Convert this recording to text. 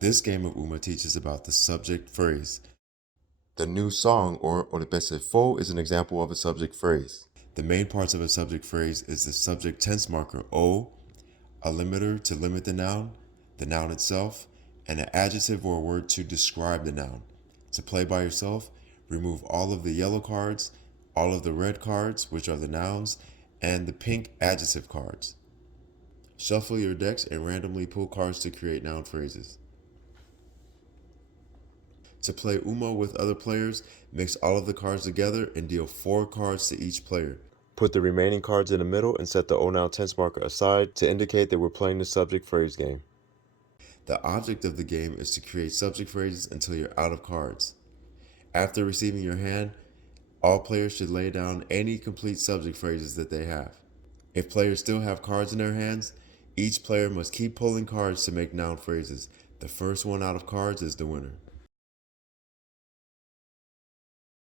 This game of UMA teaches about the subject phrase. The new song, or Onipesefo, is an example of a subject phrase. The main parts of a subject phrase is the subject tense marker O, a limiter to limit the noun itself, and an adjective or a word to describe the noun. To play by yourself, remove all of the yellow cards, all of the red cards, which are the nouns, and the pink adjective cards. Shuffle your decks and randomly pull cards to create noun phrases. To play UMA with other players, mix all of the cards together and deal 4 cards to each player. Put the remaining cards in the middle and set the O noun tense marker aside to indicate that we're playing the subject phrase game. The object of the game is to create subject phrases until you're out of cards. After receiving your hand, all players should lay down any complete subject phrases that they have. If players still have cards in their hands, each player must keep pulling cards to make noun phrases. The first one out of cards is the winner.